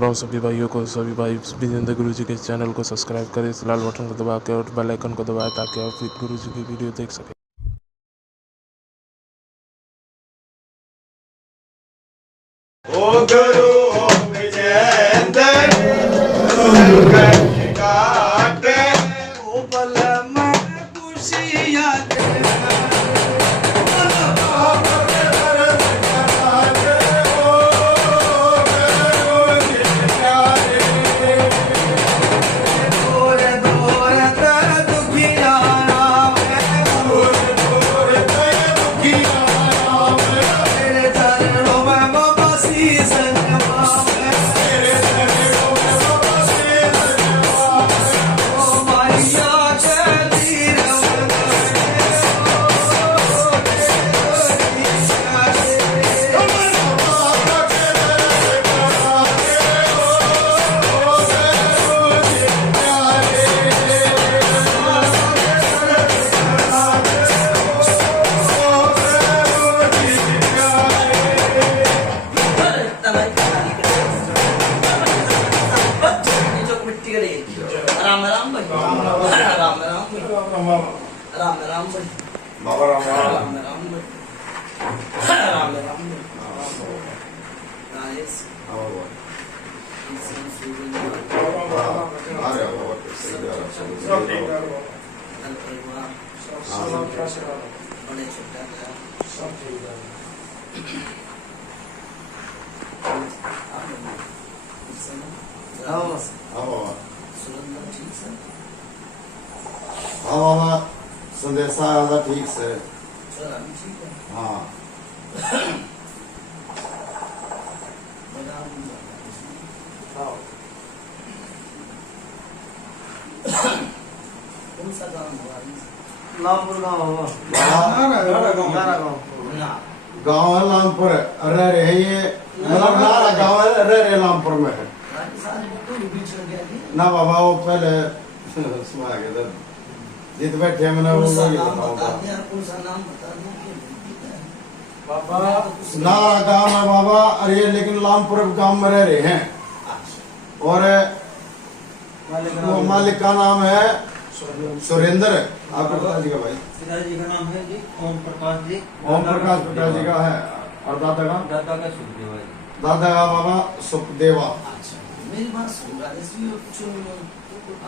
राम सभी भाइयों को, सभी भाई विजेंद्र गुरु जी के चैनल को सब्सक्राइब करें, इस लाल बटन को दबा के और बेल आइकन को दबाएं ताकि आप गुरु जी की वीडियो देख सकें। ओ गुरु विजेंद्र काटे ओ बल में खुशियां राम राम भाई राम राम राम राम राम भाई बाबा राम राम राम भाई राम राम नाइस बड़े छोटा सब ठीक है हाँ संदेशा आधा ठीक से हाँ कौन सा गाँव लामपुर गाँव है लामपुर अरे रे ये मतलब नारा गाँव है अरे लामपुर में है ना बाबा वो पहले सुना के तब जित बैठे मैंने वो नारा गाँव है बाबा अरे लेकिन लामपुर गाँव में रह रहे हैं और वो मालिक का नाम है सुरेंद्र। आपका पिताजी का भाई पिताजी का नाम है जी ओम प्रकाश जी। ओम प्रकाश पिताजी का है और दादा का सुखदेवा जी। दादा का बाबा सुखदेवा। मेरी बात सुन रहा है कुछ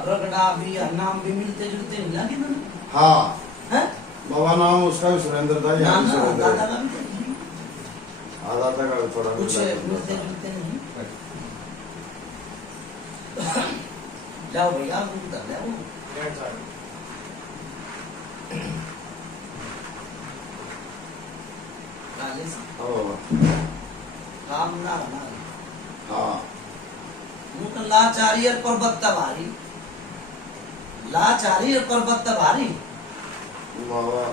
रगड़ा भी नाम भी मिलते जुलते मिला कि ना हाँ हैं बाबा नाम उसका भी सुरेंद्र था ना यहाँ दादा का भी हाँ दादा का थोड़ा कुछ मिलते जुलते नहीं जाओ भैया उधर जाओ काम ना ना हाँ मुक लाचारी पर्वत भारी लाचारी पर्वत भारी बाबा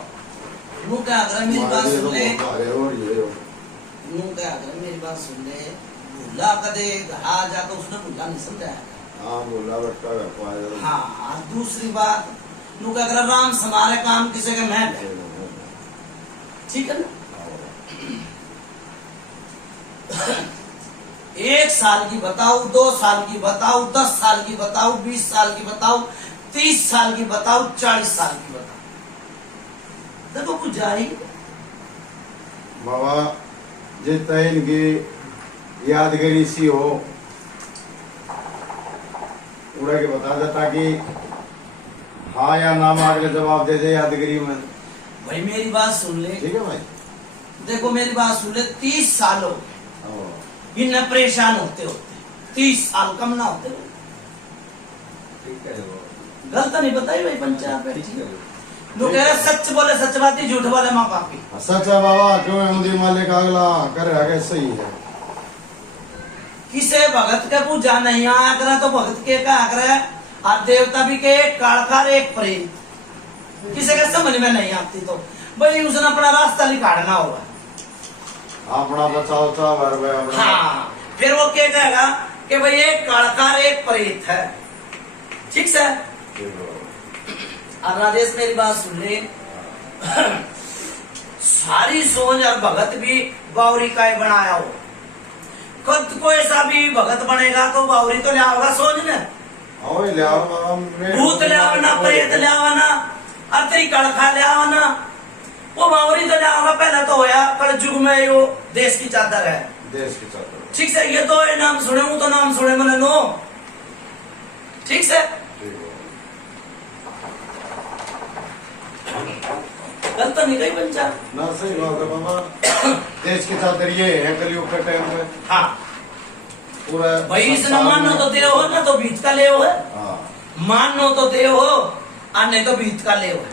मुक क्या अगर मेरी बात सुन ले ये क्या अगर मेरी बात सुन ले भूला कदे घड़ा जाकर उसने भूला नहीं समझाया हाँ बोला बट्टा हाँ दूसरी बात नुक अगर राम समारे काम किसी के मैं ठीक है ना एक साल की बताओ 2 साल की बताओ 10 साल की बताओ 20 साल की बताओ 30 साल की बताओ 40 साल की बताओ देखो कुछ जारी बाबा जितना इनकी यादगिरी सी हो उड़ा के बता दे ताकि हाँ या ना अगले जवाब दे दे यादगिरी में। भाई मेरी बात सुन ले ठीक है भाई देखो मेरी बात सुन ले 30 सालों इन परेशान होते होते 30 साल कम ना होते गलत नहीं बताई भाई पंचायत लोग कह रहे सच बोले सच बाती झूठ बोले माँ बाप की सच है बाबा क्यों है मालिक अगला कर आगे सही है किसे भगत के पूजा नहीं आया करे तो भगत के का करे और देवता भी के कालकार एक प्रेम किसे के समझ में नहीं आती तो भाई उसने अपना रास्ता निकालना होगा अपना बचाओ चाव हाँ फिर वो क्या कहेगा कि भाई एक कालकार एक प्रेत है ठीक से अब राजेश मेरी बात सुन ले सारी सोच और भगत भी गौरी का बनाया हो खुद को ऐसा भी भगत बनेगा तो बावरी तो लिया होगा सोच ने आओ ले आओ बाबा मैं भूत ले आवना प्रेत ले आवना अतरी कड़खा ले आवना वो बावरी तो लिया होगा पहला तो होया कल युग में वो देश की चादर है देश की चादर ठीक से ये तो ये नाम सुने हूं तो नाम सुने मैंने नो ठीक से गलत तो नहीं गई बच्चा ना सही बात है बाबा देश की चादर ये है कलयुग के टाइम पे हाँ पूरा भाई इस न मानो तो देव हो ना तो बीत का ले हो है हाँ मानो तो देव हो और नहीं तो बीत का ले हो है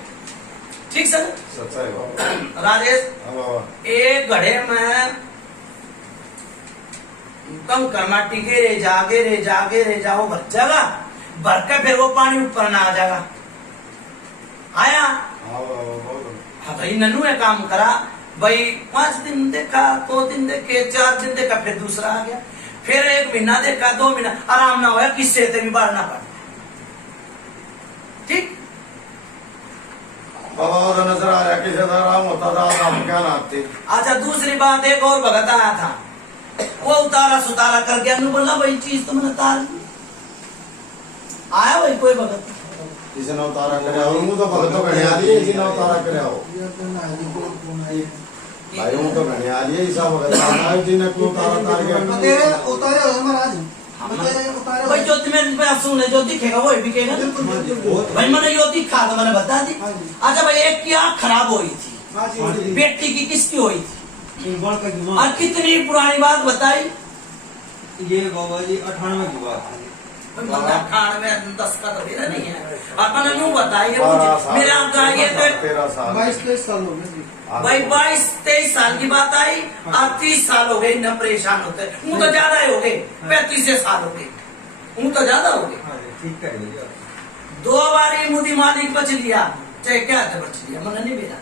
ठीक सर सच्चाई बाबा राजेश हाँ बाबा एक घड़े में कम करमाटी के रे जाओ भर जाएगा भर के फिर वो पानी ऊपर ना आ जाएगा आया हाँ बाबा बोलो हाँ भाई ननू है काम करा भाई 5 दिन देखा 2 दिन देखे 4 दिन देखा फिर दूसरा आ गया फिर 1 महीना देखा 2 महीना आराम ना होया किससे भी बाढ़ना पड़ा ठीक बाबा और नजर आ रहा किसी तरह आराम होता था आप क्या नाते अच्छा दूसरी बात एक और भगत आया था वो उतारा सुतारा कर गया नु बोला भाई चीज तो मैंने तार दी। आया भाई कोई भगत इसे ना उतारा करे और मुंह तो भगत तो घड़िया दिए इसे ना उतारा करे आओ भाई मुंह तो घड़िया दिए इसा भगत आना जी ने को उतारा तार गया उतारे हो महाराज भाई जो तुम्हें मैं सुने जो दिखेगा वो बिकेगा भाई मैंने जो दिखा तो मैंने बता दी अच्छा भाई एक की आँख खराब हुई थी बेटी की किसकी हुई थी और कितनी पुरानी बात बताई ये बाबा जी 98 की बात है 10 का तो मेरा नहीं है अपन यूं बताइए मेरा आपका ये तो 13 साल 22-23 साल हो गए भाई 22-23 साल की बात आई और 30 साल हो गए न परेशान होते हूँ तो ज्यादा ही हो गए 35 साल हो गए हूँ तो ज्यादा हो गए हाँ जी, ठीक कह रही है 2 बार मुदी मालिक बच लिया चाहे क्या था बच लिया मैंने नहीं मेरा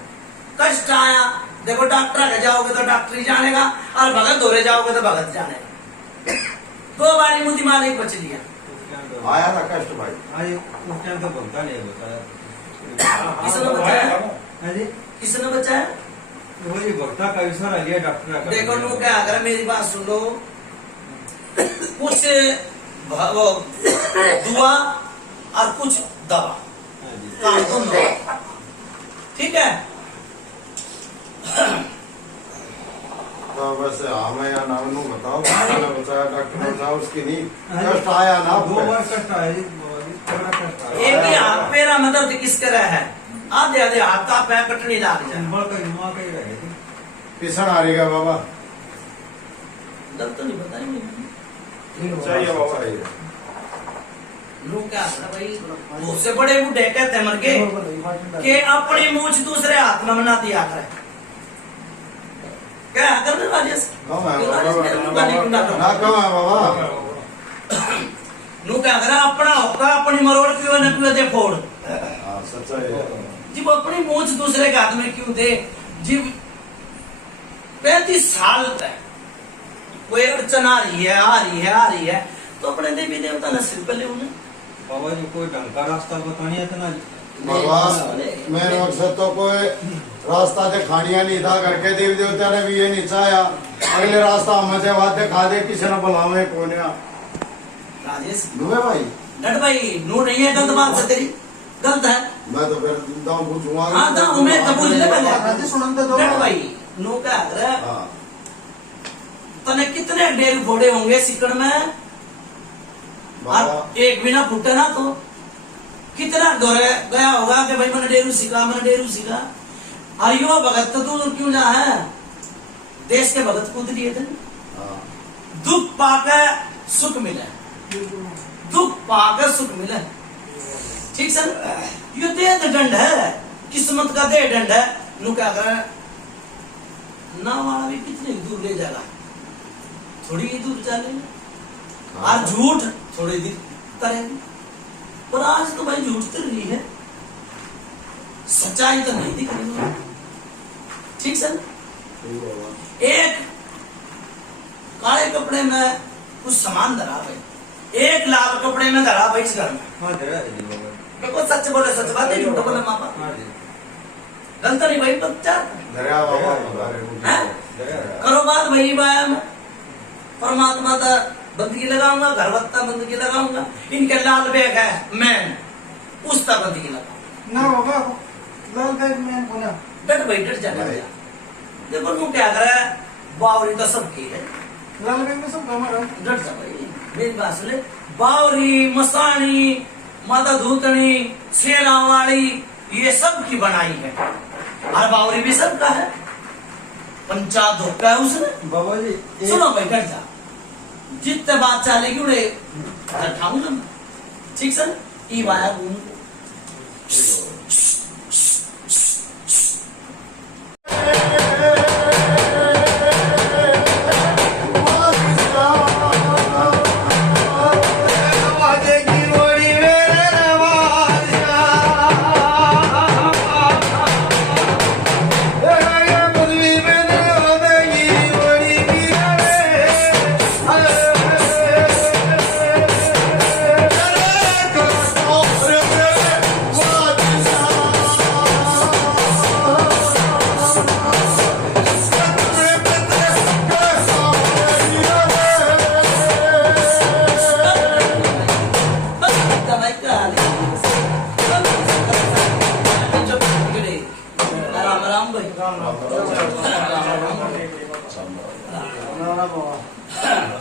कष्ट आया देखो डॉक्टर के जाओगे तो डॉक्टर ही जानेगा और भगत धोरे जाओगे तो भगत जानेगा 2 बार मुदी मालिक बच लिया आया ना कष्ट भाई हाँ जी, उस टाइम तो भगता नहीं बताया किसने बचाया हाँ जी किसने बचाया वो जी भक्ता का इशारा लिया डॉक्टर का देखो नु क्या अगर मेरी बात सुन लो कुछ दुआ और कुछ दवा हाँ जी काम तो नो ठीक है तो वैसे हमें या नाम नु बताओ मैंने बताया डॉक्टर ने बताया उसकी नहीं कष्ट आया ना 2 बार कष्ट आया जी बाबा जी, बड़ा कष्ट आया एक ही हाथ पेरा में दर्द किस तरह है आधे आधे हाथ का पैर कटनी लाग जाए बड़ का जुमा का ही रहे थे पिसन आ रही है बाबा दर्द तो नहीं बताएंगे चाहिए बाबा लोग क्या है भाई उससे बड़े बूढ़े कहते हैं मर के कि अपनी मूछ दूसरे हाथ में बना दिया करे क्या करने राजेश कम है बाबा ना कम है बाबा नु क्या करे अपना होगा अपनी मरोड़ क्यों न क्यों दे फोड़ हाँ सच्चाई है जब अपनी मूछ दूसरे के हाथ में क्यों दे जब 35 साल तक कोई अड़चन आ रही है तो अपने देवी देवता ने सिर पे ले उन्हें बाबा जी कोई ढंग का रास्ता बतानी है ना बाबा मेरे मकसद तो कोई रास्ता दिखानिया नहीं था करके देवी देवता ने भी ये नहीं चाहा अगले रास्ता हमें बात दिखा दे किसी ने बुलावे कौन राजेश नुए भाई नट भाई नू नहीं है गलत बात से तेरी गलत है मैं तो फिर दाम पूछूंगा हाँ तो उन्हें तो पूछ ले पहले राजेश सुनते दो नट भाई नू क्या कर हाँ तने कितने डेर फोड़े होंगे सिकड़ में बाबा और एक बिना फुटे ना तो कितना दौरे गया होगा कि भाई मैंने डेरू सीखा और यो भगत तो तू क्यों जा है देश के भगत कूद लिए थे हाँ दुख पाकर सुख मिले दुख पाकर सुख मिले ठीक सर ये देह दंड है किस्मत का देह दंड है नु क्या कर ना वाला भी कितने दूर ले जाएगा थोड़ी ही दूर चले और झूठ थोड़ी देर करेंगे पर आज तो भाई झूठ तो रही है सच्चाई तो नहीं दिख रही ठीक सर एक काले कपड़े में कुछ सामान धरा भाई एक लाल कपड़े में धरा भाई इस घर में हाँ जरा है जी बाबा देखो सच बोले सच बात है झूठ बोले मापा हाँ जी गलत नहीं भाई बच्चा दरिया बाबा हैं? जरा करो बात भाई बाया में परमात्मा का बंदगी लगाऊंगा, घरवत्ता बंदगी लगाऊंगा, इनके लाल बैग है मैन उसका बंदगी लगाऊंगा ना बाबा लाल बैग में बोला डट भाई डट जाने दिया। देखो तू क्या कर रहा है, बावरी तो सबकी है, लाल बैग में सब हमारा डट जा भाई मेरी बात सुन ले। बावरी, मसानी, माता धूतनी, शेरावाड़ी ये सब की बनाई है, और बावरी भी सबका है, पंचायत धोखा है उसने। बाबा जी सुनो भाई डट जा, जितने बात चलेगी उड़े उठाऊंगा मैं, ठीक सर। ई बाया घूम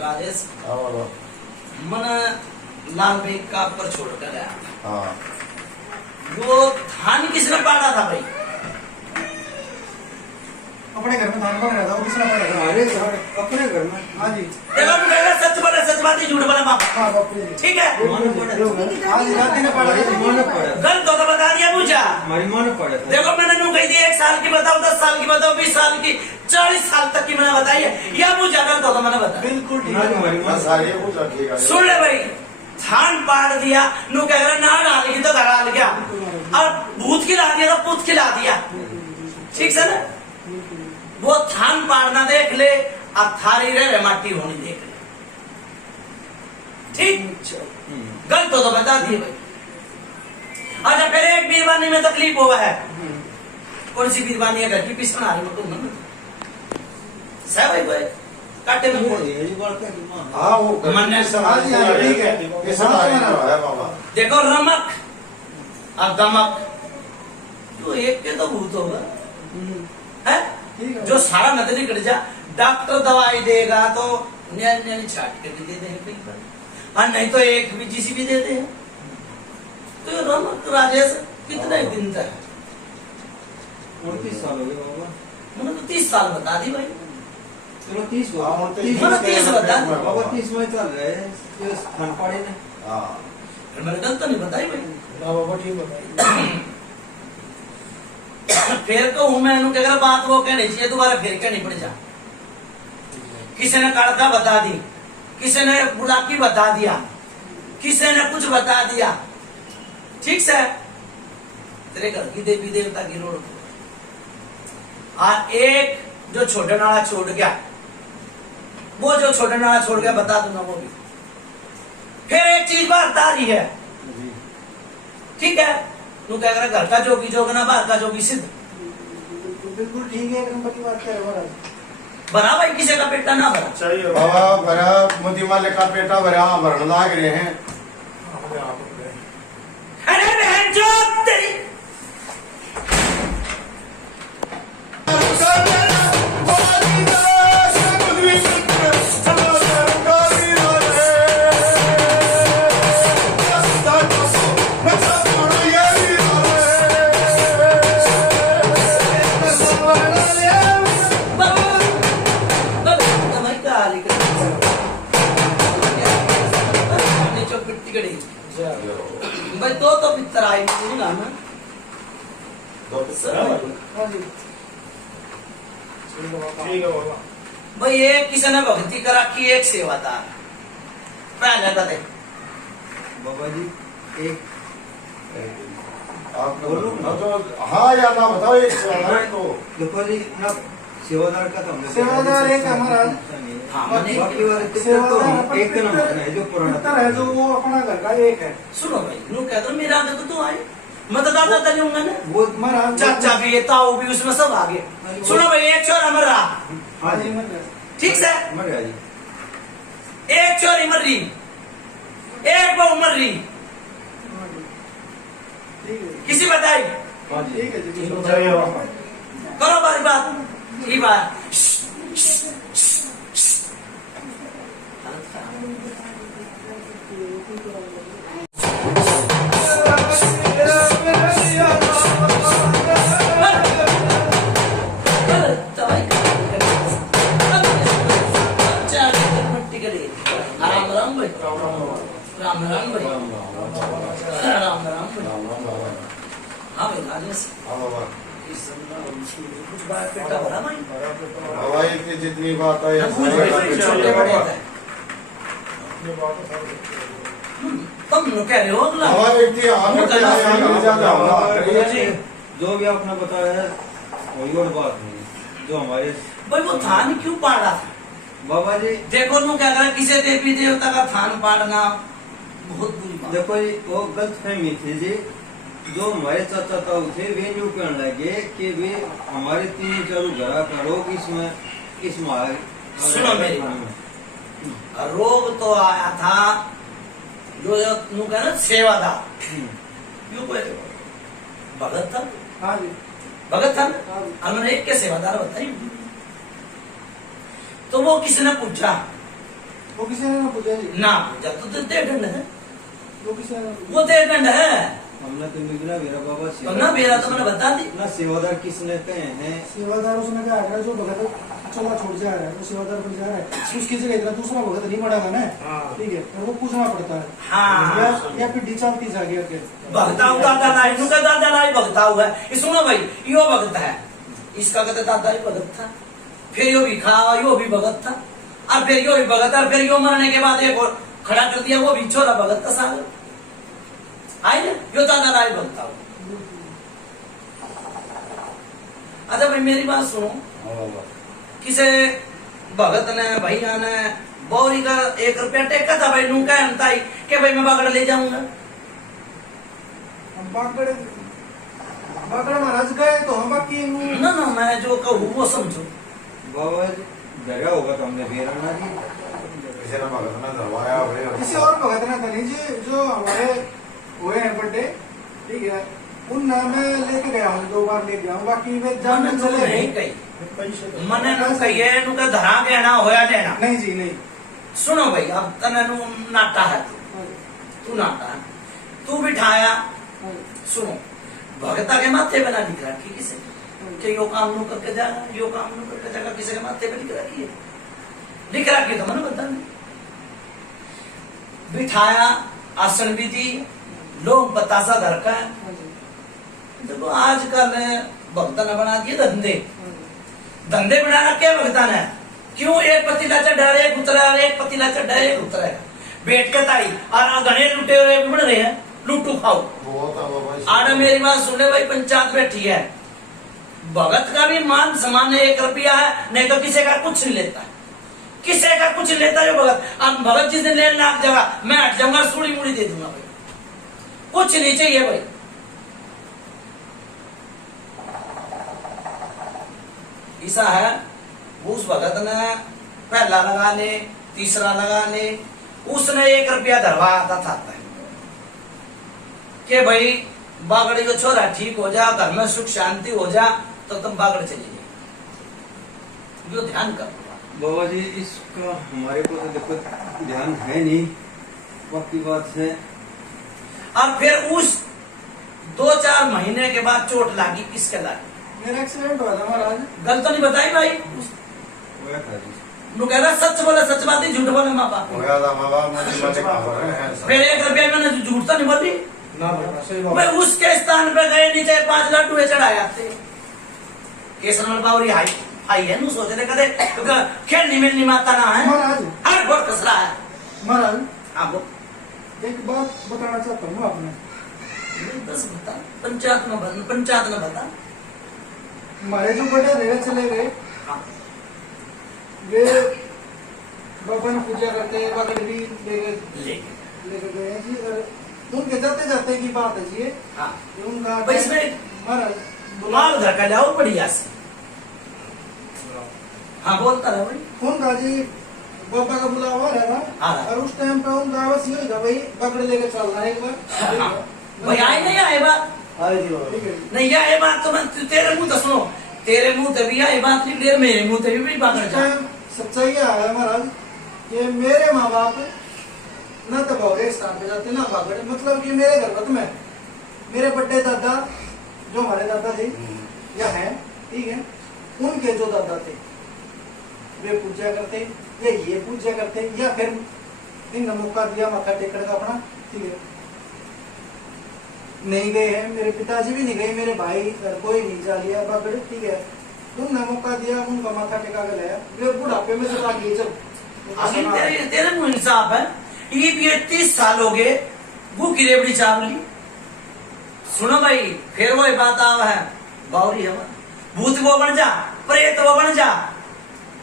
राजेश मन लाल बेग का पर छोड़कर आया। हाँ वो धान किसने पाड़ा था भाई? अपने घर में धान बन रहा था, वो किसने पड़ा था? हमारे घर अपने घर में हाँ जी देखो तू कहेगा सच बात ही झूठ बोला बाप, हाँ बापू जी ठीक है? हाँ जी रात ने पड़ा था माँ ने पढ़ा था, गलत हो तो बता दिया मुझे। हमारी माँ ने पढ़ा था। देखो मैंने यूं कही थी 1 साल की बताओ, 10 साल की बताओ, 20 साल की, 40 साल तक की मैंने बताई है, या मुझे गलत हो तो मैंने बताया। बिल्कुल ठीक ना है। हमारी माँ बस आगे पूछ रखिएगा। सुन ले भाई, धान पाड़ दिया, नू कह रहा ना डालेगी तो घर गया, और भूत खिला दिया तो पुत खिला दिया, ठीक है ना? वो धान पाड़ना देख ले, अब थारी रे माटी होनी देख ले, ठीक? गलत हो तो बता दिए भाई। अच्छा फिर एक बीरबानी में तकलीफ हुआ है, कौन सी बीरबानी है? घर की पिसन आ रही हो तुम सह भाई भाई काटे में फोड़ दिया। हाँ वो मन्ने हाँ जी हाँ जी ठीक है। ये सब है बाबा। देखो रमक और दमक, तो एक के तो भूत होगा है, ठीक है। जो सारा नजर कट जा। डॉक्टर दवाई देगा तो न्याय छाट के भी दे देंगे, और नहीं तो एक भी जीसी भी देते हैं। तो ये रमक राजेश कितने दिन तक? 29 साल हो गए बाबा। मैंने तो 30 साल बता दी भाई। चलो 30 हाँ, हो 30 मैंने 30 बता दी। बाबा 30 में चल रहे हैं खान पाड़े ने। हाँ फिर मैंने गलत तो नहीं बताई भाई। बाबा ठीक बताइए। फिर तो हूं मैं अगर बात वो कहनी चाहिए, दोबारा फिर कहनी पड़ जा। किसी ने कड़का बता दी, किसी ने बुलाकी बता दिया, किसी ने कुछ बता दिया, ठीक से तेरे घर की देवी देवता की रोड और एक जो छोटे नाला छोड़ गया, वो जो छोटे नाला छोड़ गया बता दूंगा वो भी। फिर एक चीज बात आ रही है, ठीक है? तू क्या कर, घर का जोगी जोगना, बाहर का जोगी सिद्ध। बिल्कुल ठीक है, एक नंबर की बात कर रहे हो। भरा भाई, किसी का पेटा ना भरा। चाहिए बाबा भरा मोदी माले का पेटा भरा भरण लाग रहे हैं। अरे बहन जो तेरी भाई तो पिक्चर आई नहीं ना हाँ जी ठीक है बाबा। भाई एक किसी ने भक्ति करा की, एक सेवादार पहले का दे। बाबा जी एक आप बोलो ना तो हाँ या ना बताओ एक तो देखो जी ना सेवादार का तो हमने सेवादार एक हमारा हाँ, बाकी वाले तो सेवादार एक का नंबर है जो पुराना पितर है जो वो अपना घर का एक है। सुनो भाई, नू कह दो मेरा आगे तो तू आए, मैं तो दादा तले हूँ ना, वो महाराज चाचा भी है, ताऊ भी, उसमें सब आगे। सुनो भाई, एक छोरा मर रहा, हाँ जी मतलब ठीक से? मर गया जी। एक चोरी मर रही, एक बहू मर रही, ठीक है किसी बताई ठीक है जी करो बारी बात ये बात राम राम भाई, राम राम भाई, राम राम भाई। हाँ भाई राजेश, हाँ बाबा कुछ बात पेटा भरा भाई, हवाई की जितनी बात है हम कुछ भी छोटे बड़े थे। तुम लोग कह रहे हो अगला हवाई व्यक्ति आपको क्या है ज्यादा होगा जी जो भी आपने बताया है वही और बात नहीं जो हमारे भाई वो थान क्यों पाड़ा था? बाबा जी। देखो नु क्या करा, किसी देवी देवता का थान पाड़ना बहुत बुरी बात। देखो जी वो गलत फहमी थी जी। जो हमारे चाचा ताऊ थे वे यूँ कहने लगे कि वे हमारे 3-4 घर का रोग इसमें सुनो मेरी बात। रोग तो आया था जो नु कहना सेवादार, यूँ कोई भगत था, हाँ जी भगत था हाँ जी। और मैंने एक के सेवादार बताई। तो वो किसी ने पूछा वो किसी ने ना पूछा जी, ना पूछा तो दे दंड है, वो किसी ने ना पूछा। वो दे दंड है। हमने तो बिगड़ा मेरा बाबा तो ना मेरा तो मैंने बता दी। ना सेवादार किसने कहे हैं। सेवादार उसने कहा है जो भगत चला छोड़ जा रहा है वो सेवादार बन जा रहा है, उसकी जगह इतना दूसरा भगत नहीं पड़ेगा ना, ठीक है और वो पूछना पड़ता है। हाँ या पिड्डी चलती जागी आगे भगता दादा लाई, नुका दादा लाई भगता हुआ है। ये सुनो भाई, यो भगत है, इसका कहते दादा ही भगत था, फिर यो भी खा, यो भी भगत था, और फिर यो भी भगत, और फिर यो मरने के बाद एक और खड़ा कर दिया, वो भी छोरा भगत था सागर आई ना, यो दादा लाई भगता हुआ। अच्छा भाई मेरी बात सुनो, किसे भगत ने भैया ने बौरी का 1 रुपया टेका था भाई, नू कहता ही कि भाई मैं बागड़ ले जाऊंगा। हम बागड़ महाराज गए तो हम बाकी ना ना मैं जो कहूँ वो समझो। बाबा जी जगह होगा तो हमने फिर आना जी। किसी ने भगत ना दरवाया भाई किसी और भगत ने था नहीं जी, जो हमारे हुए हैं बर्थडे, ठीक है उन मैं लेके गया हूँ, 2 बार लेके गया हूँ, बाकी वे जान मन चले नहीं कही, मने नु कहिए नु का धरा के ना होया देना। नहीं जी नहीं। सुनो भाई, अब तने नु नाटा है, तू नाटा है, तू बिठाया। सुनो भगता के माथे पे ना लिख रखी किसे कि यो काम नु करके जाएगा, यो काम नु करके जाएगा, किसी के माथे पे लिख रखी है, लिख रखी तो मैंने बता नहीं। बिठाया, आसन भी दी, लोग बतासा धर का। देखो आजकल भगता ने बना दिए धंधे, धंधे बना रखे भगता ने। क्यों? एक पतीला चढ़ा रहे एक उतरा, एक पतीला चढ़ा एक उतरा, बैठ के ताई और घने लुटे हुए बन रहे हैं, लूटू खाओ। आड़ा मेरी बात सुने भाई, पंचायत बैठी है, भगत का भी मान सम्मान 1 रुपया है, नहीं तो किसी का कुछ नहीं लेता, किसी का कुछ नहीं लेता जो भगत। अब भगत जिस दिन लेना आप जगह मैं हट जाऊंगा, सूढ़ी मुड़ी दे दूंगा भाई, कुछ नहीं चाहिए भाई। ऐसा है उस भगत ने पहला लगा ले, तीसरा लगा ले, उसने 1 रुपया धरवाया था कि भाई बागड़ी को छोरा ठीक हो जा, घर में सुख शांति हो जा, तो तुम बागड़ चली जाए। जो ध्यान कर बाबा जी इसका हमारे को तो देखो ध्यान है नहीं, बाकी बात है। और फिर उस 2-4 महीने के बाद चोट लगी, किसके लगी? मेरा एक्सीडेंट हुआ था महाराज। गलत तो नहीं बताई भाई, हुआ था जी। नु कह रहा सच बोले सच बात ही, झूठ बोले माँ बाप। होया था माँ बाप मुझे खबर है फिर 1 रुपया मैंने झूठ तो नहीं बोली ना बाबा सही भाई। उसके स्थान पे गए नीचे 5 लड्डू चढ़ाया थे, केसरमल बावरी आई है, नु सोच रहे कदे खेलनी मिलनी माता ना है, महाराज। हर बहुत कसरा है। महाराज हाँ वो एक बात बताना चाहता हूँ आपने, बस बता, पंचायत में बता। हमारे जो बड़े रेड़े चले गए हाँ। वे बाबा ने पूजा करते हैं, बागड़ भी ले लेकर गए हैं जी। और उनके जाते जाते की बात है जी, हाँ ये उनका भाई इसमें महाराज माल धर का जाओ बढ़िया से। हाँ बोलता रहे भाई। उनका जी बाबा का बुलावा रहेगा हाँ। और उस टाइम पे उनका बस ये होगा भाई पकड़ लेके चलना है एक बार हाँ। भाई आए नहीं आए बात ठीक है नहीं आए बात तो मैं तेरे मुंह तो सुनो, तेरे मुंह से भी आए बात निकली और मेरे मुंह से भी पकड़ उस जा। टाइम सच्चाई क्या है महाराज कि मेरे माँ बाप न तो भोगे स्थान पे जाते ना भागड़े, मतलब कि मेरे घर में मेरे बड़े दादा जो हमारे दादा थे या हैं, ठीक है, उनके जो दादा थे वे पूजा करते या ये पूजा करते या फिर इन मौका दिया माथा टेकने का अपना, ठीक है, नहीं गए हैं, मेरे पिताजी भी नहीं गए, मेरे भाई घर कोई नहीं जा लिया बागड़े, ठीक है, उनने मौका दिया, उनका माथा टेका के लाया, वे बुढ़ापे में चला गए चल अभी तेरे मुंह इंसाफ है, ये भी 30 साल हो गए वो की रेबड़ी चावली। सुनो भाई फिर वो बात आवा है गौरी है, भूत वो बन जा, प्रेत वो बन जा,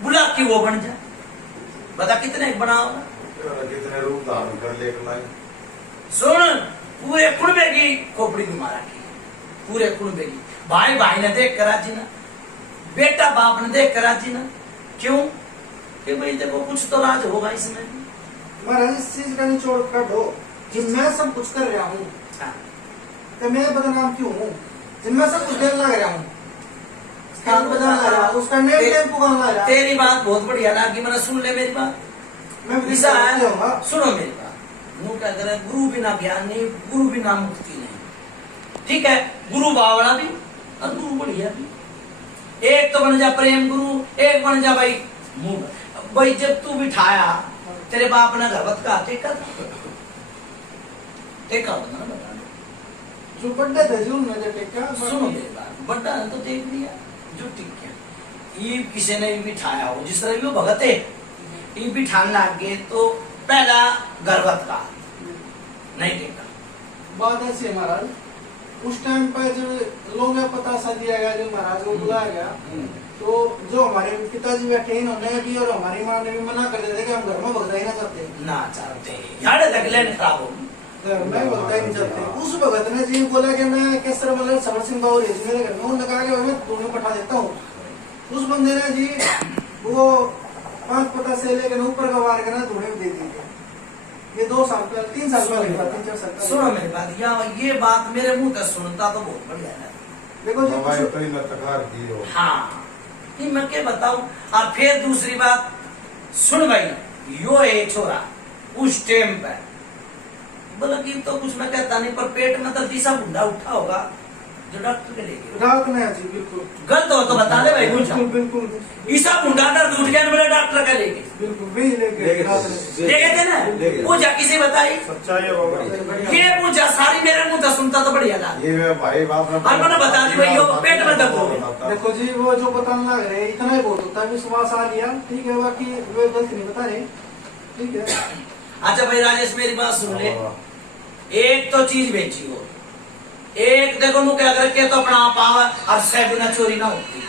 बुलाकी वो बन जा, बता कितने बनाओ। कितने रूप धारण कर लेकर सुन पूरे कुनबे की खोपड़ी की मारा की, पूरे कुनबे की, भाई भाई ने देख कर राजी ना, बेटा बाप ने देख कर राजी ना, क्यों कि भाई देखो कुछ तो राज होगा इसमें। महाराज इस चीज का निचोड़ कर दो कि मैं सब कुछ कर रहा हूँ हाँ। तो मैं बदनाम क्यों हूँ, जिनमें सब कुछ देर लग रहा हूँ, स्थान बजाना लग रहा हूँ, उसका नेम नेम पुकारना लग रहा है। तेरी बात बहुत बढ़िया लगी, मैंने सुन ले मेरी बात, मैं ऐसा है, होगा सुनो मेरी बात, मुंह क्या करे, गुरु बिना ज्ञान नहीं, गुरु बिना मुक्ति नहीं, ठीक है, गुरु बावड़ा भी और गुरु बढ़िया भी, एक तो बन जा प्रेम गुरु, एक बन जा भाई मुंह भाई। जब तू बिठाया तेरे बाप ने घरवत का टेका टेका होता ना, बता दो। जो बड़े थे जो उन्होंने जो टेका सुनो मेरी बात, बड़ा ने तो टेक दिया जो टिक गया, ये किसी ने भी बिठाया हो जिस तरह भी वो भगत है, ये बिठाने लग गए तो पहला गर्भत का नहीं टेका। बात ऐसी है महाराज, उस टाइम पर जब लोग पता सा दिया गया, जो महाराज को बुलाया गया, तो जो हमारे पिताजी बैठे इन्होंने भी और हमारी माँ ने भी मना कर दिया कि हम घर में भगता ही ना चाहते, ना चाहते यार लगलन खराब हो घर में भगता ही नहीं चाहते। उस भगत ने जी बोला कि मैं किस तरह मतलब सबर सिंह बाबू मेरे घर में, उन्होंने कहा कि मैं दोनों पठा देता हूँ। उस बंदे ने जी वो 5 पता से लेकर ऊपर का वार करना धोने में दे दिए। ये 2 साल पहले 3 साल पहले 3-4 साल पहले। सुनो मेरी बात, ये बात मेरे मुंह तक सुनता तो बहुत बढ़िया है। देखो जी हाँ ये मैं क्या बताऊं। और फिर दूसरी बात सुन भाई, यो एक छोरा उस टाइम पे बोला कि तो कुछ मैं कहता नहीं, पर पेट में तो तीसरा बुंडा उठा होगा जो डॉक्टर के लेके रात में जी बिल्कुल गलत हो तो बता दे भाई, पूछा बिल्कुल ईसा बुंडा दर्द उठ गया मेरा डॉक्टर का लेके बिल्कुल भी लेके रात में देखे थे ना, पूछा किसी बताई ये पूछा सारी मेरे मुंह तक सुनता तो बढ़िया लगा। ये भाई बाप ने और मैंने बता दी भाई यो पेट में दर्द हो गया। देखो जी वो जो बताने लग रहे इतना ही बहुत होता है, विश्वास आ लिया, ठीक है, बाकी वे गलत नहीं बता रहे, ठीक है। अच्छा भाई राजेश मेरी बात सुन ले, एक तो चीज बेची हो, एक देखो मुझे अगर के तो अपना आप आवा और सह बिना चोरी ना होती,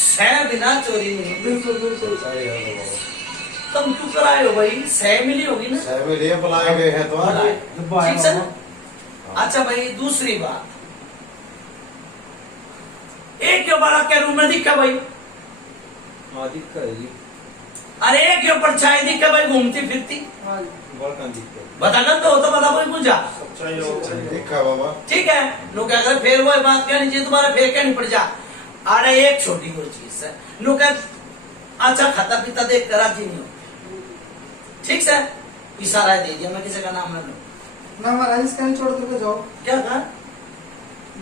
सह बिना चोरी नहीं। बिल्कुल बिल्कुल तुम क्यों कराए हो भाई, सह मिली होगी ना, सह में लिए बुलाए गए हैं तो बुलाए। ठीक सर। अच्छा भाई दूसरी बात, एक के ऊपर क्या रूम में दिखा भाई, दिक्कत है जी, अरे एक के ऊपर छाई दिखा भाई घूमती फिरती, बड़का दिक्कत बता कर तो बता कोई पूछा, देखा बाबा ठीक है। लोग क्या कर फिर वो बात कहनी चाहिए तुम्हारा, फिर क्या नहीं पड़ जा। अरे एक छोटी कोई चीज है, लोग अच्छा खाता पीता देख कर राजी नहीं होते, ठीक से इशारा दे दिया, मैं किसी का नाम न लूं। ना महाराज इसका नहीं छोड़ करके जाओ, क्या कहा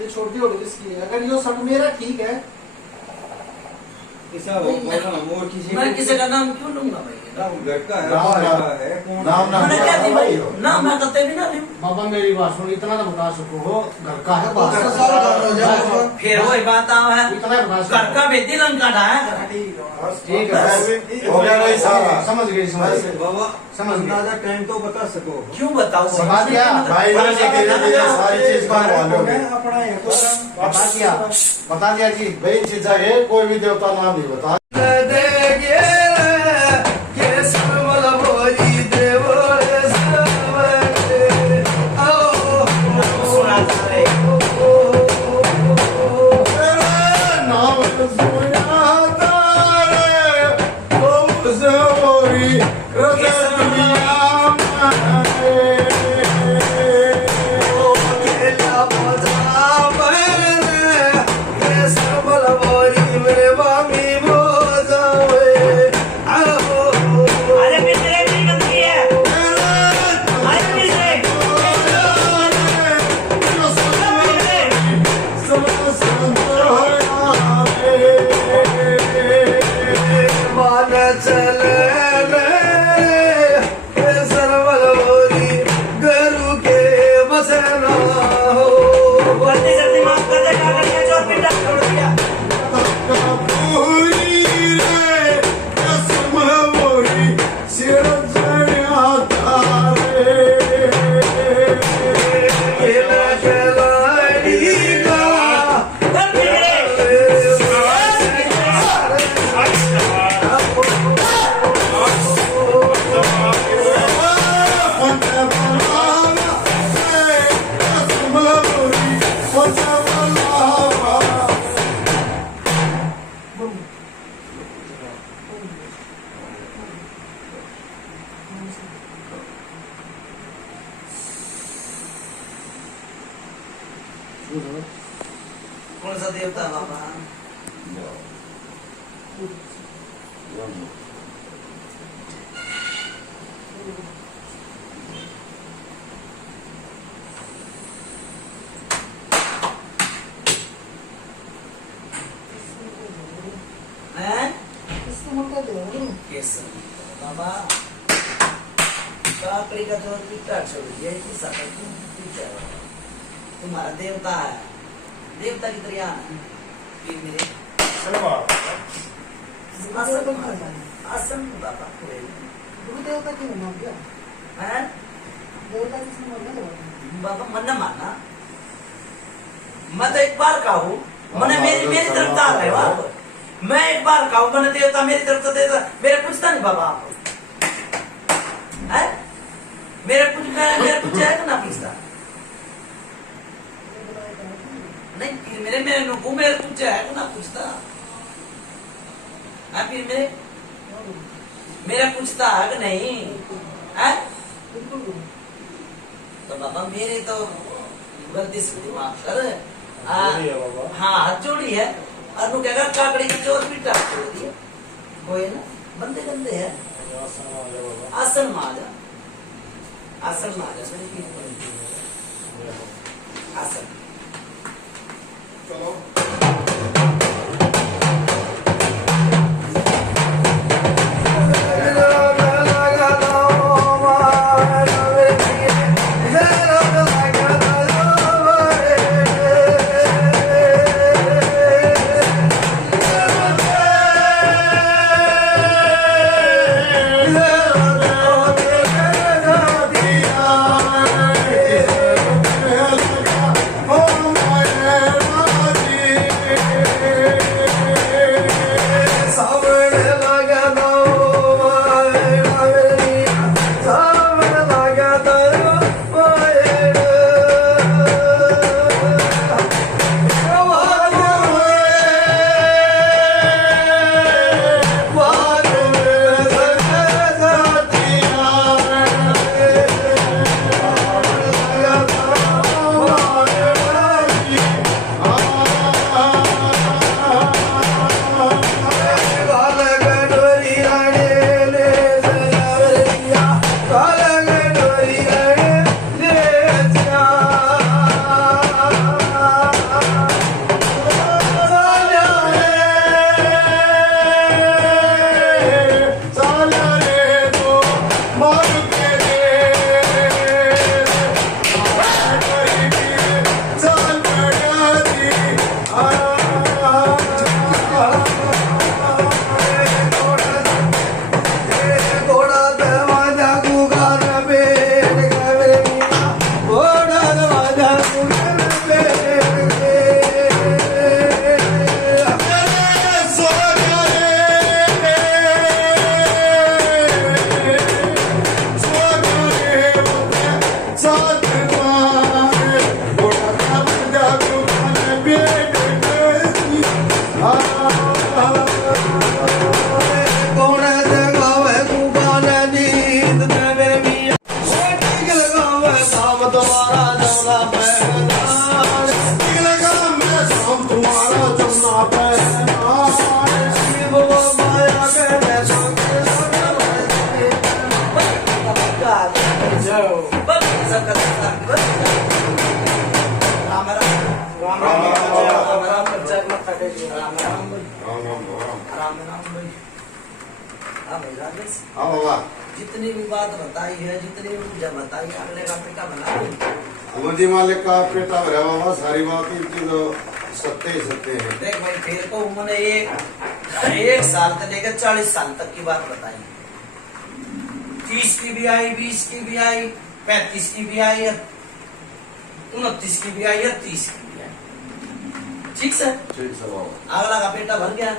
ये छोटी हो गई इसकी, अगर यो सब मेरा ठीक है, ऐसा हो मोर किसी मैं किसी का नाम क्यों लूंगा भाई, घर का है, नाम बाहर नाम का है, कौन नाम नाम मैंने क्या दी भाई, नाम मैं कहते भी ना लूं। बाबा मेरी बात सुन, इतना तो बता सको हो घर का है, घर का सारा काम हो जाएगा। फिर वही बात आवा है, इतना ही बता घर का बेदी लंका ढाया ठीक है, हो गया भाई साहब, समझ गई समझ गई बाबा समझ गया। अंदाजा टाइम तो बता सको। क्यों बताओ समझ गया भाई, सारी चीज का अपना है बता दिया जी भाई, चीज है कोई भी देवता नाम नहीं बता। नाम अरे फिर मेरे भी गंदगी है। अरे फिर से। गलती से माफ कर दे, क्या कर दिया, चोर पिटा छोड़ दिया। गलती मेरे। कौन सा देवता बाबा? हैं? केसर बाबा काकड़ी का तो पीटा छोड़ दिया, इतनी सारा क्यों पीटा? तुम्हारा देवता है, देवता की तरह आना फिर मेरे आसन बाबा पूरे हैं? बाबा मन न मानना, मैं तो एक बार का हूँ, मैंने मेरी तरफ आ रहे हो आप। मैं एक बार का हूँ, मैंने देवता मेरी तरफ तो देवता मेरे पूछता नहीं बाबा आप है? मेरे पूछा है कि ना पूछता नहीं? फिर मेरे नुकू मेरे पूछा है कि ना पूछता है? फिर मेरे पूछता है कि नहीं है? तो बाबा मेरे तो गलती से माफ कर। हाँ हाथ जोड़ी है और नु क्या काकड़ी की चोर पीटा छोड़ दिया। कोई ना बंदे गंदे है। आसन में आ जा, आसन में आ जा, आसन चलो जय हो। बस सबका बस राम राम राम राम राम राम राम पंचायत मत टेकिए। राम राम भाई राम राम राम। राम राम भाई। हाँ भाई राजेश, हाँ बाबा, जितनी भी बात बताई है, जितनी भी मुझे बताई है, अगले का बेटा बना दो। मोदी मालिक का पेटा भरा बाबा, सारी बात इनकी तो सत्य ही सत्य है। देख भाई, फिर को उन्होंने एक साल से लेकर 40 साल तक की बात बताई। 30 की भी आई, 20 की भी आई, 35 की भी आई, 29 की भी आई, 30 की भी आई। ठीक सर, ठीक है बाबा। अगला का पेटा भर गया।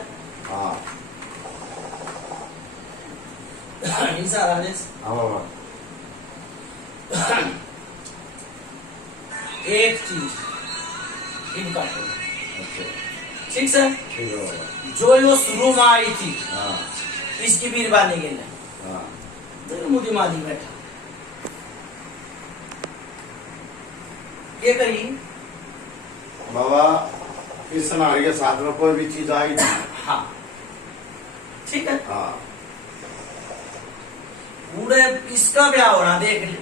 हाँ ऐसा राजेश, हाँ बाबा। एक चीज इनका तो, अच्छा ठीक सर, ठीक है बाबा। जो यो शुरू में आई थी हाँ इसकी बीरबानी के लिए हाँ तो मुझे माली बैठा ये कही बाबा, इस नारी के साथ में कोई भी चीज आई थी। हाँ ठीक है, हाँ पूरे इसका ब्याह होना देख ले,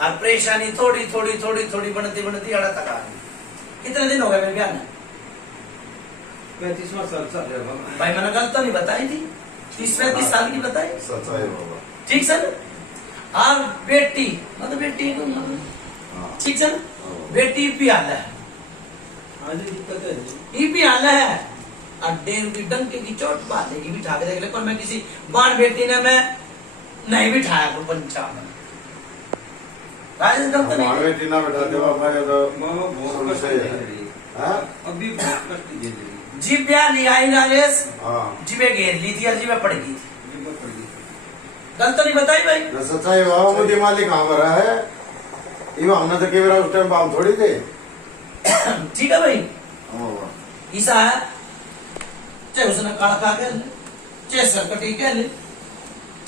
और परेशानी थोड़ी थोड़ी थोड़ी थोड़ी बढ़ती बढ़ती अड़ा तक आ गई। कितने दिन हो गए मेरे ब्याह में 35वां साल चल रहा है। भाई, मैंने गलत तो नहीं बताई थी, 30-35 साल की बताई, सच्चाई बाबा। ठीक सर। और बेटी मतलब बेटी को मतलब, हाँ ठीक सर, बेटी भी आला है, हाँ जी, दिक्कत है जी। ये भी आला है, और डेर की डंके की चोट बांधेगी बिठा के देख ले। पर मैं किसी बाण बेटी ने मैं नहीं बिठाया को पंचायत में, गलत नहीं। हमारे टीना बैठा दे बाबा, ये तो मामा बहुत कष्ट दे रही है। हाँ अभी बहुत कष्ट दे रही है। जी ब्याह नहीं आई राजेश, हाँ जीवे घेर ली थी और जीवे पड़ गई थी। जीवन पड़ गई। गलत तो नहीं बताई भाई। न सच्चाई बाबा, मोदी मालिक कहाँ पर है? ये हमने तो केवल उस टाइम बाम थोड़ी थे। ठीक है भाई, हाँ बाबा। ईसा है, चाहे उसने कड़का कह ले, चाहे सरकटी कह ले,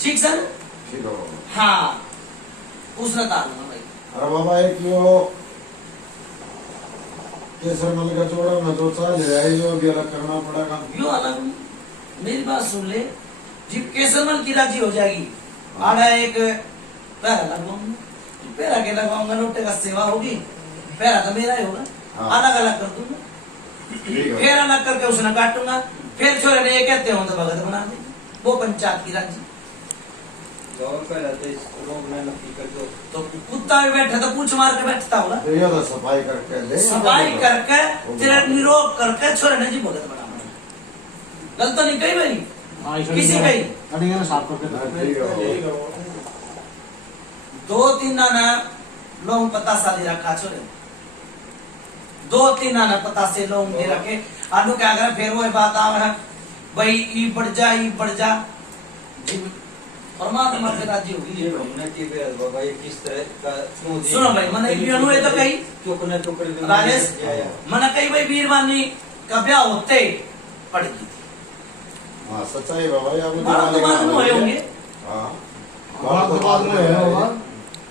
ठीक सर। ठीक है बाबा। हाँ, उसने कहा भाई। अरे बाबा, एक यो केसर मल का चोड़ा में तो चाल है, यो भी अलग करना पड़ेगा। यो अलग, मेरी बात सुन ले, जीप केसरमल की राजी हो जाएगी, आड़ा एक पैरा लगवाऊंगा, पैरा के लगवाऊंगा, लोटे का सेवा होगी, पैरा तो मेरा ही होगा, हाँ। अलग अलग कर दूंगा, ठीक है फिर अलग करके उसने काटूंगा, फिर छोरे ने ये कहते हो तो भगत बना देंगे, वो पंचायत की राजी। दौर का रहता है, इस रोग में नक्की कर दो। तो कुत्ता भी बैठा तो पूछ मार के बैठता होगा, तो ये तो सफाई करके ले, सफाई करके तेरा निरोग करके छोरे ने जी भगत बना। गलत तो नहीं कही भाई, किसी कही साफ करके हाँ, ठीक है बाबा। 2-3 आना लोग पता शादी रखा छोरे, 2-3 आना पता से लोग दे रखे। आलू क्या करे, फिर वो बात आ है भाई, ई बढ़ जा जी, परमात्मा के राजी होगी। ये हमने की पे बाबा, ये किस तरह का सुनो भाई, मैंने भी अनुए तो कही चुकने टुकड़े राजेश, मैंने कही भाई वीरवानी का ब्याह होते ही पड़ गई। हाँ सच्चाई बाबा, ये आपको बारह तो बाद में हुए होंगे, हाँ बात तो बाद में है बाबा,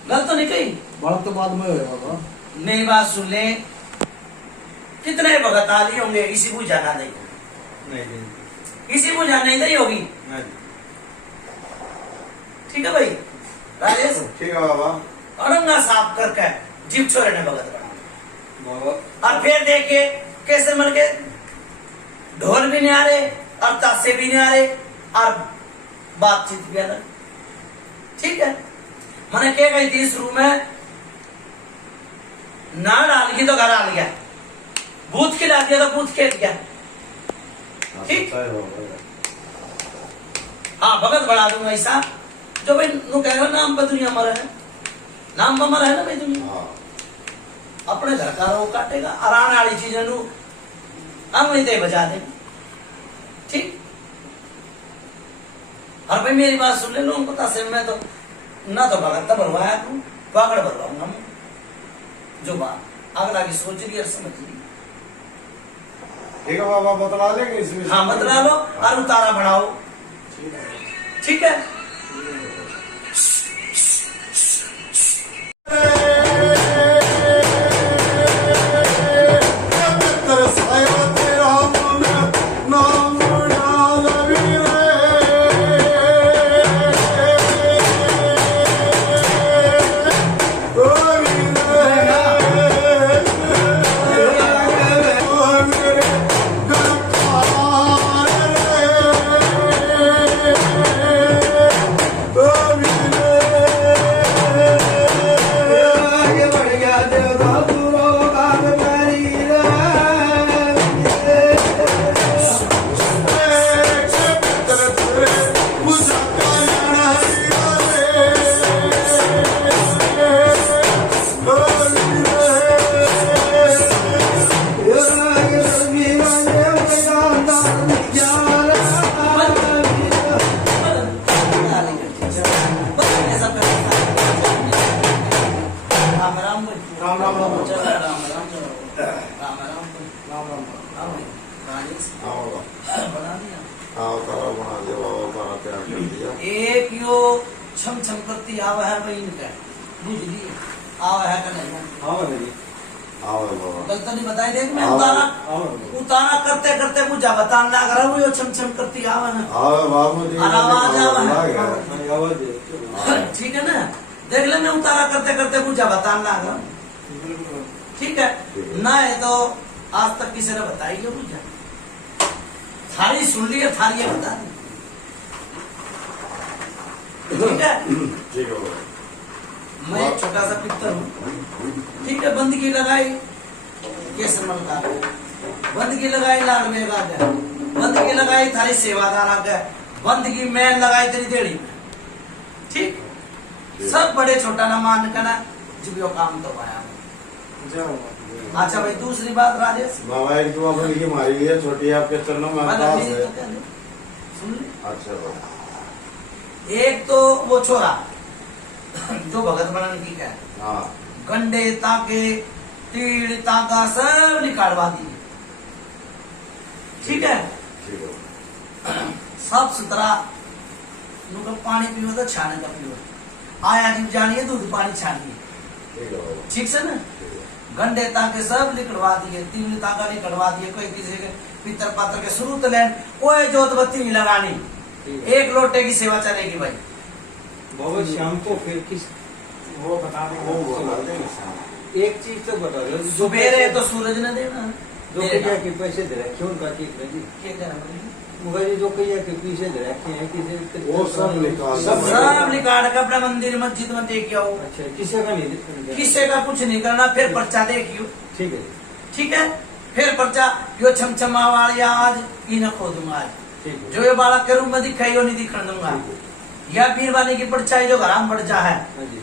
गलत तो नहीं कही। बात तो बाद में है बाबा। मेरी बात सुन ले, कितने भगत आली होंगे, इसी को जाना नहीं, नहीं इसी को जाना नहीं होगी। नहीं। ठीक है भाई राजेश, ठीक है बाबा। औरंगा साफ करके जीप छोरे ने भगत बना, बाबा और फिर देखिए कैसे मर के ढोल भी नहीं आ रहे और ताशे भी नहीं आ रहे और बातचीत भी आ रही। ठीक है, मैंने क्या कही थी शुरू में, ना डाल की तो घर आ गया, भूत खिला दिया तो भूत खेल गया। हाँ, ठीक। सच्चाई बाबा। हाँ, भगत बढ़ा दूंगा ऐसा जो भाई नु कह नाम पर दुनिया मरा है, नाम पर मरा है ना भाई दुनिया, हाँ अपने घर का रो काटेगा, आराम वाली चीजें नु अंगली दे बजा दे। ठीक, और भाई मेरी बात सुन ले, लोगों को पता से मैं तो ना तो भगत भरवाया तू, पागड़ भरवाऊंगा मैं, जो बात अगला की सोच ली और समझ ली। ठीक है बाबा, बतला लेंगे इसमें। हाँ, बतला लो और उतारा बढ़ाओ। ठीक है, राम राम राम चलो, राम राम चलो। राम राम आओ, राजेश, आओ बना दिया। आओ तारा बना दे बाबा तारा तैयार कर दिया एक यो छम छम करती आवा है भाई इनका बुझली आवा है का नहीं आओ मेरी आओ बाबा गलत नहीं बताई देख मैं आओ। उतारा करते करते मुझे बताने लग रहा हूँ यो छम छम करती आवा है आओ बाबू जी और आवाज आवा है आवाज दे ठीक है ना देख ले मैं उतारा करते करते मुझे बताने लग रहा हूँ ठीक है ना है तो आज तक किसी ने बताई है मुझे थारी सुन ली है थारी है बता दी ठीक है ठीक है बाबा मैं एक छोटा सा पिक्चर हूँ ठीक है बंदगी लगाई केसर मलका बंदगी लगाई लाड़ में आ गया बंदगी लगाई थारी सेवादार आ गया बंदगी मैं लगाई तेरी देड़ी में ठीक सब बड़े छोटा ना मान कर ना जब यो काम तो पाया अच्छा भाई दूसरी बात राजेश बाबा एक दुआ बंदगी मारी है छोटी आपके चरणों में मैंने अरदास मेरी है तो कह दी। सुन ले अच्छा बाबा एक तो वो छोरा जो भगत बनने की क्या हाँ गंडे ताके तीड़ ताका सब निकालवा दिए ठीक है ठीक है साफ सुथरा नुका पानी पीओ तो छाने का पीओ आया जीव जानिए दूध पानी छानिए ठीक है बाबा ठीक से ना गंडे ताके सब निकलवा दिए तीन ताका निकलवा दिए कोई किसी के पितर पात्र के शुरू तो लेन कोई जोत बत्ती नहीं लगानी एक लोटे की सेवा चलेगी भाई बाबा शाम को फिर किस वो बता वो बोला देंगे शाम एक चीज तो बता दो सुबेरे तो सूरज ने देना जो कहिया के पैसे दे रखे हैं उनका ठीक है जी क्या कहना भाई? मुझे जो कहिया के पीछे दे रखे हैं किसी वो सब निकाल सब निकाल के अपने मंदिर मस्जिद में टेक आओ अच्छा किसी का नहीं किसी का कुछ नहीं करना फिर पर्चा देखियो ठीक है ठीक है फिर पर्चा यो छमछमा वाली आज ई न खो दूंगा आज ठीक है जो ये बालक के रूप में दिखाई यो नहीं दिखण दूंगा या पीरवानी की पर्चा जो घर में बढ़ जा है हाँ जी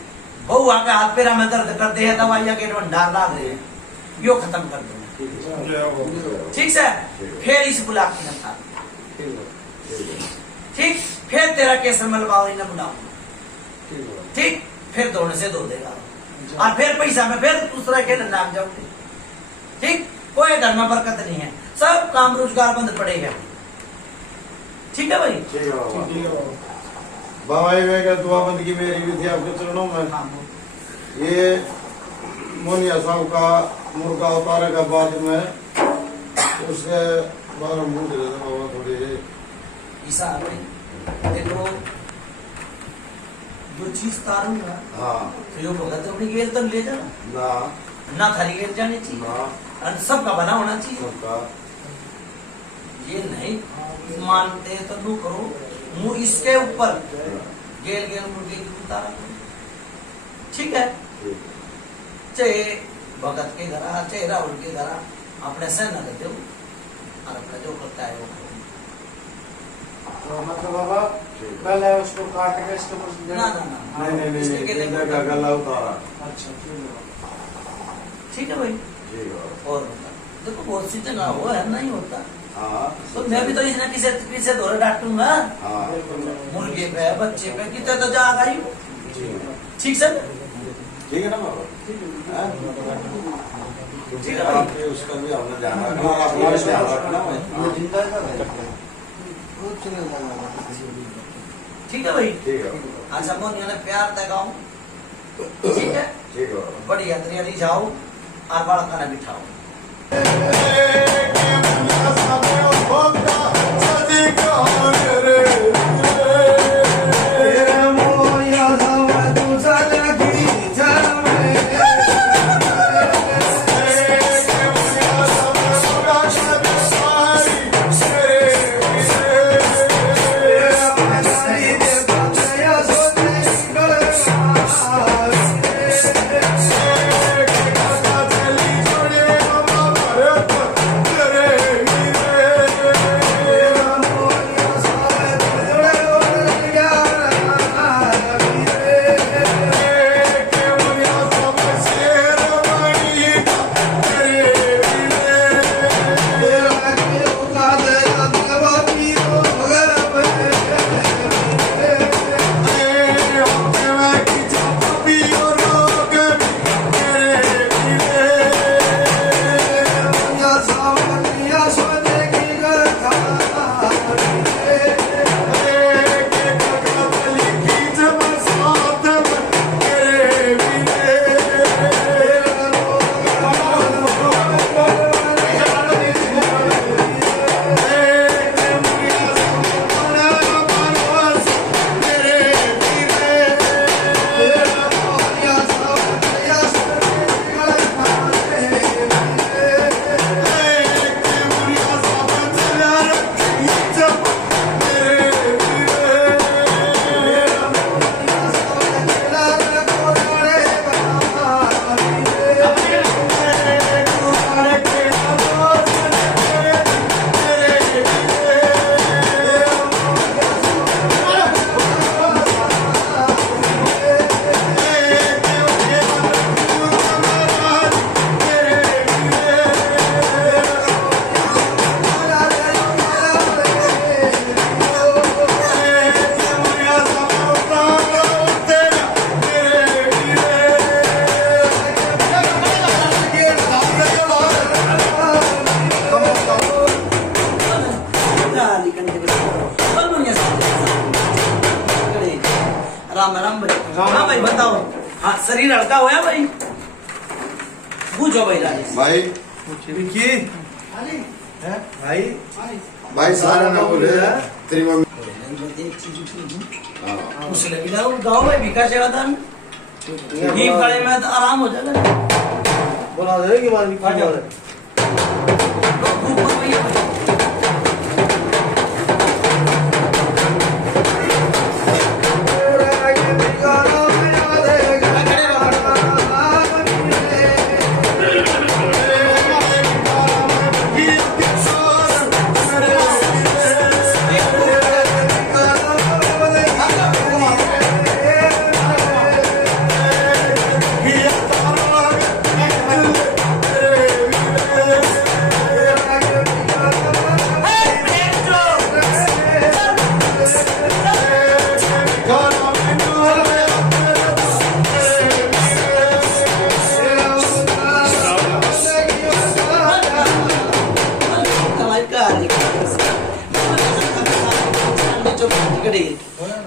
बहु आके हाथ पैरा में दर्द करते हैं दवाइयाँ के भंडार ला रहे हैं यो खत्म कर दूंगा ठीक है ठीक से फिर इस बुला के न था ठीक है ठीक फिर तेरा केसर मलबावरी न बुलाऊंगा ठीक है ठीक फिर धोने से धो देगा और फिर पैसा में फिर दूसरा के नाम जाओगे ठीक कोई घर में बरकत नहीं है सब काम रोजगार बंद पड़े हैं ठीक है भाई ठीक है बाबा बाबा ये का दुआ बंदगी मेरी भी थी आपके चरणों में ये मोनिया साहब का मुर्गा उतारे का बाद में उसके बारे में मुंह दे देना बाबा थोड़ी ईसा भाई देखो जो चीज तारूंगा हाँ तो यो भगत अपनी गेल तक ले जाना ना ना थारी गेल जानी चाहिए ना और सबका बना होना चाहिए सबका ये नहीं मानते तो नू करो मुंह इसके ऊपर गेल गेल मुर्गे की उतारा ठीक है ठीक चाहे भगत के घर चाहे राहुल के घर अपने से न करते हो और अपना जो करता है वो करो तो मतलब बाबा पहले उसको काट के इसके ऊपर से ना ना ना नहीं नहीं इसके नहीं केले नहीं का गला उतारा अच्छा ठीक है ठीक है भाई ठीक है और बता। देखो बहुत सी जगह हुआ है नहीं होता हाँ तो मैं भी तो इसने किसे धोरे डांटूंगा हाँ मुर्गे पे बच्चे पे कितने तो जाग आई ठीक से ठीक है ना बाबा हाँ? ठीक है भाई आपके उसका भी हमने ध्यान रखना और अपना भी ध्यान रखना वो जिंदा है ठीक है भाई ठीक है अच्छा मोनिया ने प्यार तकाऊ ठीक है ठीक है बाबा बढ़िया तरिया जाओ और बड़ा खाना बिठाओ शरीर हल्का होया भाई। पूछो भाई राजेश। भाई विकी भाई भाई सारा ना बोले तेरी मम्मी उसने भी ना गाँव में भिका सेवादान नीम खड़े में तो आराम हो जाएगा। बोला दे कि बात निकाल दे। ऊपर भैया भाई।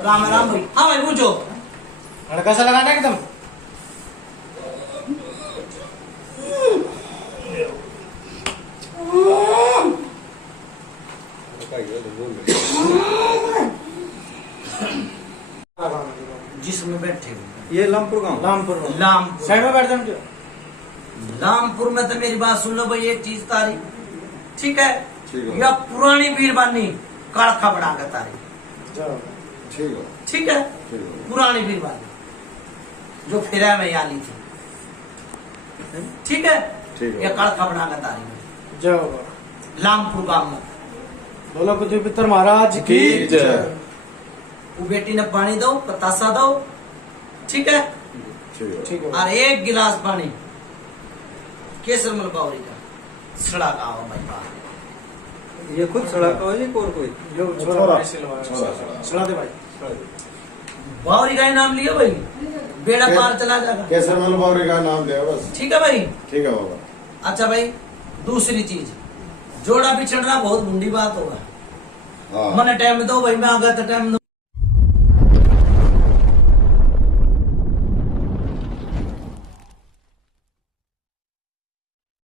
राम राम भाई। हाँ भाई पूछो। कैसा लगा था एकदम जिसमें बैठे हो। ये लामपुर गाँव लामपुर लामपुर साइड में बैठ जाओ। लामपुर में तो मेरी बात सुन लो भाई, एक चीज तारी ठीक है। ठीक है। यह पुरानी बीरबानी काड़खा बना कर तारी जाओ ठीक है ठीक है। ठीक है पुरानी बीरबानी जो फिरा में आली थी ठीक है। ठीक है। यह काड़खा बना कर तारी जाओ लामपुर गांव में। बोलो कुछ पितर महाराज की जय। वो बेटी ने पानी दो, पतासा दो ठीक है। ठीक है ठीक है और एक गिलास पानी केसर मलबावरी का सड़ा का हो भाई बाहर। ये खुद सड़क का हो जी और कोई यो छोरा। छोरा ऐसे लगा छोरा। सुना दे भाई बावरी का ही नाम लिया भाई, बेड़ा पार चला जाएगा कैसर मल बावरी का नाम दिया बस। ठीक है भाई। ठीक है बाबा। अच्छा भाई दूसरी चीज, जोड़ा बिछड़ना बहुत बूढ़ी बात होगा। हाँ मैंने टाइम दो भाई, मैं आ गया तो टाइम